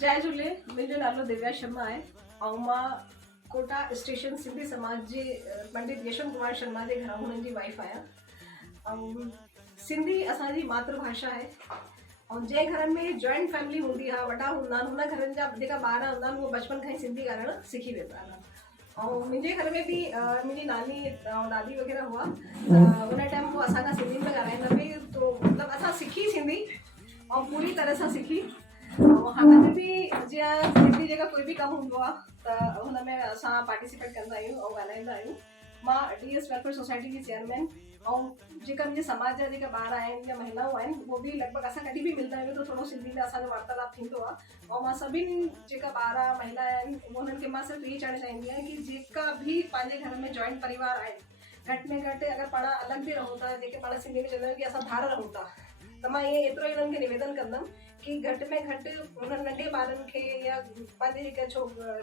जय झूले। मुंहिंजो नालो दिव्या शर्मा आहे ऐं मां कोटा स्टेशन सिंधी समाज जे पंडित यशवंत कुमार शर्मा जे घरां हुननि जी वाइफ आहियां। ऐं सिंधी असांजी मातृभाषा आहे ऐं जंहिं घरनि में जॉइंट फैमिली हूंदी आहे, वॾा हूंदा आहिनि, हुन घरनि जा जेका ॿार हूंदा आहिनि उहे बचपन खां ई सिंधी ॻाल्हाइणु सिखी वेंदा आहिनि। ऐं मुंहिंजे घर में बि मुंहिंजी नानी ऐं दादी वग़ैरह हुआ, हुन टाइम वो असां खां सिंधी में ॻाल्हाईंदा हुई, तो मतिलबु असां सिखी सिंधी ऐं पूरी तरह सां सिखी। ऐं हाणे बि जीअं सिंधी जेका कोई बि कमु हूंदो आहे त हुन में असां पार्टिसिपेट कंदा आहियूं ऐं ॻाल्हाईंदा आहियूं। मां DS वेलफेयर सोसाइटी जी चेयरमैन ऐं जेका मुंहिंजे समाज जा जेका ॿार आहिनि या महिलाऊं आहिनि उहो बि लॻभॻि असां कॾहिं बि मिलंदा आहियूं त थोरो सिंधी में असांजो वार्तालाप थींदो आहे। ऐं मां सभिनी जेका ॿार महिला आहिनि उन्हनि खे मां सिर्फ़ु इहे चवणु चाहींदी आहियां कि जेका बि पंहिंजे घर में जॉइंट परिवार आहे, घटि में घटि अगरि पाण अलॻि बि रहूं था, जेके पाण सिंधी में चवंदा आहियूं कि असां धार रहूं था, त मां ईअं एतिरो ई उन्हनि खे निवेदन कंदमि कि घटि में घटि उन्हनि नंढे ॿारनि खे या पंहिंजे जेके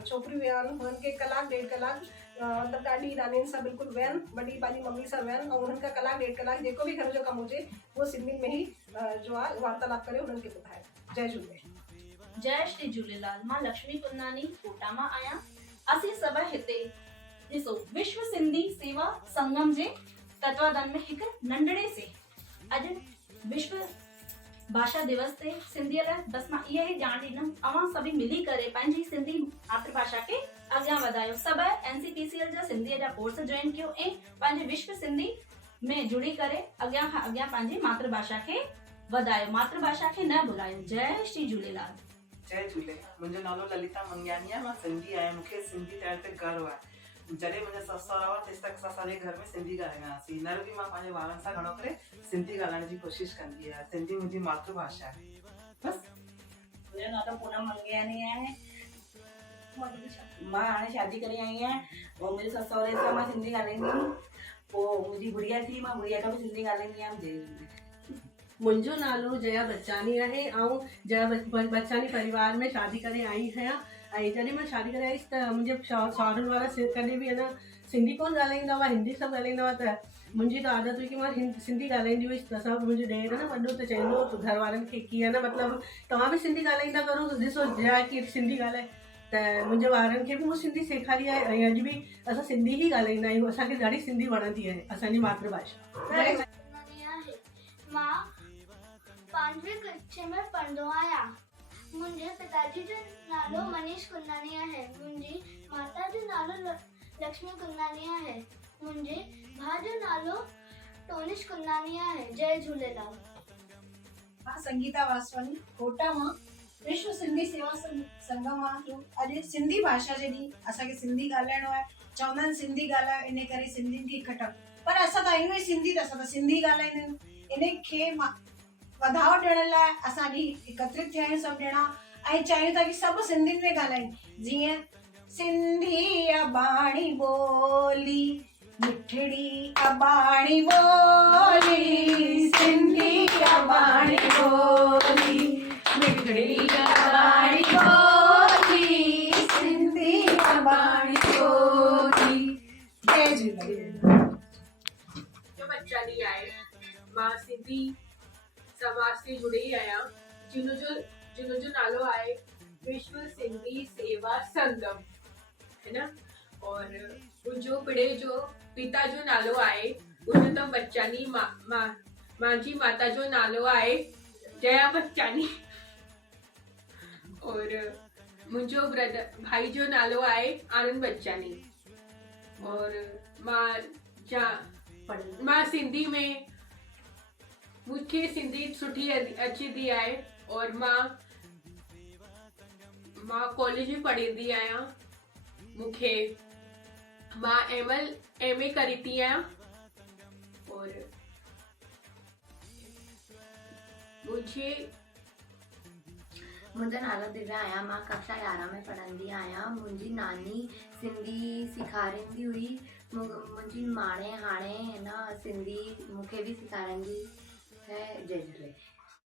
छोकिरियूं आहिनि हुननि खे कलाकु ॾेढ कलाकु मतिलबु ॾाॾी नानियुनि सां बिल्कुलु वेहनि, वॾी पंहिंजी मम्मी सां वेहनि ऐं उन्हनि खां कलाकु ॾेढ कलाकु जेको बि घर जो कमु हुजे उहो सिंधी में ई जो आहे वार्तालाप करे उन्हनि खे ॿुधाए। जय झूले। जय श्री झूलेलाल। मां लक्ष्मी कुंदानी कोटा मां आहियां। असीं सभु हिते ॾिसो विश्व सिंधी सेवा संगम जे तत्वाधान में हिकु नंढड़े से अॼु विश्व भाषा दिवस ते सिंधीअ लाइ बसि मां इहा ई ॼाण ॾींदमि, अवां सभी मिली करे पंहिंजी सिंधी मातृभाषा खे अॻियां वधायो। सभु NCPCL जा सिंधीअ जा कोर्स जॉइन कयो ऐं पंहिंजे विश्व सिंधी में जुड़ी करे अॻियां खां अॻियां पंहिंजी मातृभाषा खे वधायो, मातृभाषा खे न भुलायो। जय श्री झूलेलाल। जय झूले। मुंहिंजो नालो ललिता मंगियानी आहे। मां सिंधी आहियां। मूंखे सिंधी चवण ते गर्व आहे। जॾहिं मुंहिंजा ससु सहुरा हुआ तेसि तक असांजे घर में सिंधी ॻाल्हाईंदासीं। हींअर बि मां पंहिंजे ॿारनि सां घणो करे सिंधी ॻाल्हाइण जी कोशिशि कंदी आहियां। सिंधी मुंहिंजी मातृभाषा आहे। बसि। मुंहिंजो नालो पूनम मंगियानी आहे। मां हाणे शादी करे आई आहियां। पोइ मुंहिंजे ससु सहुरे सां मां सिंधी ॻाल्हाईंदी हुअमि। पोइ मुंहिंजी गुड़िया थी, मां गुड़िया खां बि सिंधी ॻाल्हाईंदी आहियां। जय झूले। मुंहिंजो नालो जया बच्चानी आहे ऐं जया बच्चानी परिवार में शादी करे आई आहियां। ऐं जॾहिं मां शादी करे आयसि त मुंहिंजे साहुरनि वारा कॾहिं बि अञा सिंधी कोन ॻाल्हाईंदा हुआ, हिंदी सभु ॻाल्हाईंदा हुआ। त मुंहिंजी त आदत हुई कि मां सिंधी ॻाल्हाईंदी हुअसि। त सभु मुंहिंजो ॾेर न वॾो त चवंदो घर वारनि खे कि न मतिलबु तव्हां बि सिंधी ॻाल्हाईंदा करो, ॾिसो जया कि सिंधी ॻाल्हाए। त मुंहिंजे ॿारनि खे बि मूं सिंधी सेखारी आहे ऐं अॼु बि असां सिंधी ई ॻाल्हाईंदा आहियूं। असांखे ॾाढी सिंधी वणंदी आहे, असांजी मातृभाषा। मां 5वीं कक्षा में पढ़ंदो आहियां। मुंहिंजे पिताजी जो नालो मनीष कुंदानी आहे। मुंहिंजी माता जो नालो लक्ष्मी कुंदानी आहे। मुंहिंजे भाउ जो नालो टोनिश कुंदानी आहे। जय झूलेलाल। मां संगीता वासवानी कोटा मां विश्व सिंधी सेवा संगम मां अॼु सिंधी भाषा जे ॾींहुं असांखे सिंधी ॻाल्हाइणो आहे। चवंदा आहिनि सिंधी ॻाल्हायो, इन करे सिंधियुनि खे इकठा, पर असां त आहियूं ई सिंधी, त असां त सिंधी ॻाल्हाईंदा आहियूं। इन खे वधाउ ॾियण लाइ असां एकत्रित थिया आहियूं सभु ॼणा ऐं चाहियूं था कि सभु सिंधियुनि में ॻाल्हायूं। जीअं सिंधी अबाणी ॿोली, मिठड़ी अबाणी ॿोली, सिंधी अबाणी ॿोली, मिठड़ी अबाणी ॿोली, सिंधी अबाणी ॿोली। जय झूलेलाल। बच्चानी आहे। मां सिंधी समाज से जुड़ी आहियां, जिनजो नालो आहे विश्व सिंधी सेवा संगम, है ना। और मुंहिंजो पिता जो नालो आहे पुरुषोत्तम बच्चानी। मांजी माता जो नालो आहे जया बच्चानी। और मुंहिंजो भाई जो नालो आहे आनंद बच्चानी। और मां सिंधी में, मूंखे सिंधी सुठी अचंदी आहे और मां कॉलेज में पढ़ंदी आहियां। मां MA करी थी आहियां और मुंहिंजो नालो दिव्या आहे। मां कक्षा 11 में पढ़ंदी आहियां। मुंहिंजी नानी सिंधी सेखारींदी हुई। मुंहिंजी माणे हाणे न सिंधी मूंखे बि सेखारींदी है। जय झूले।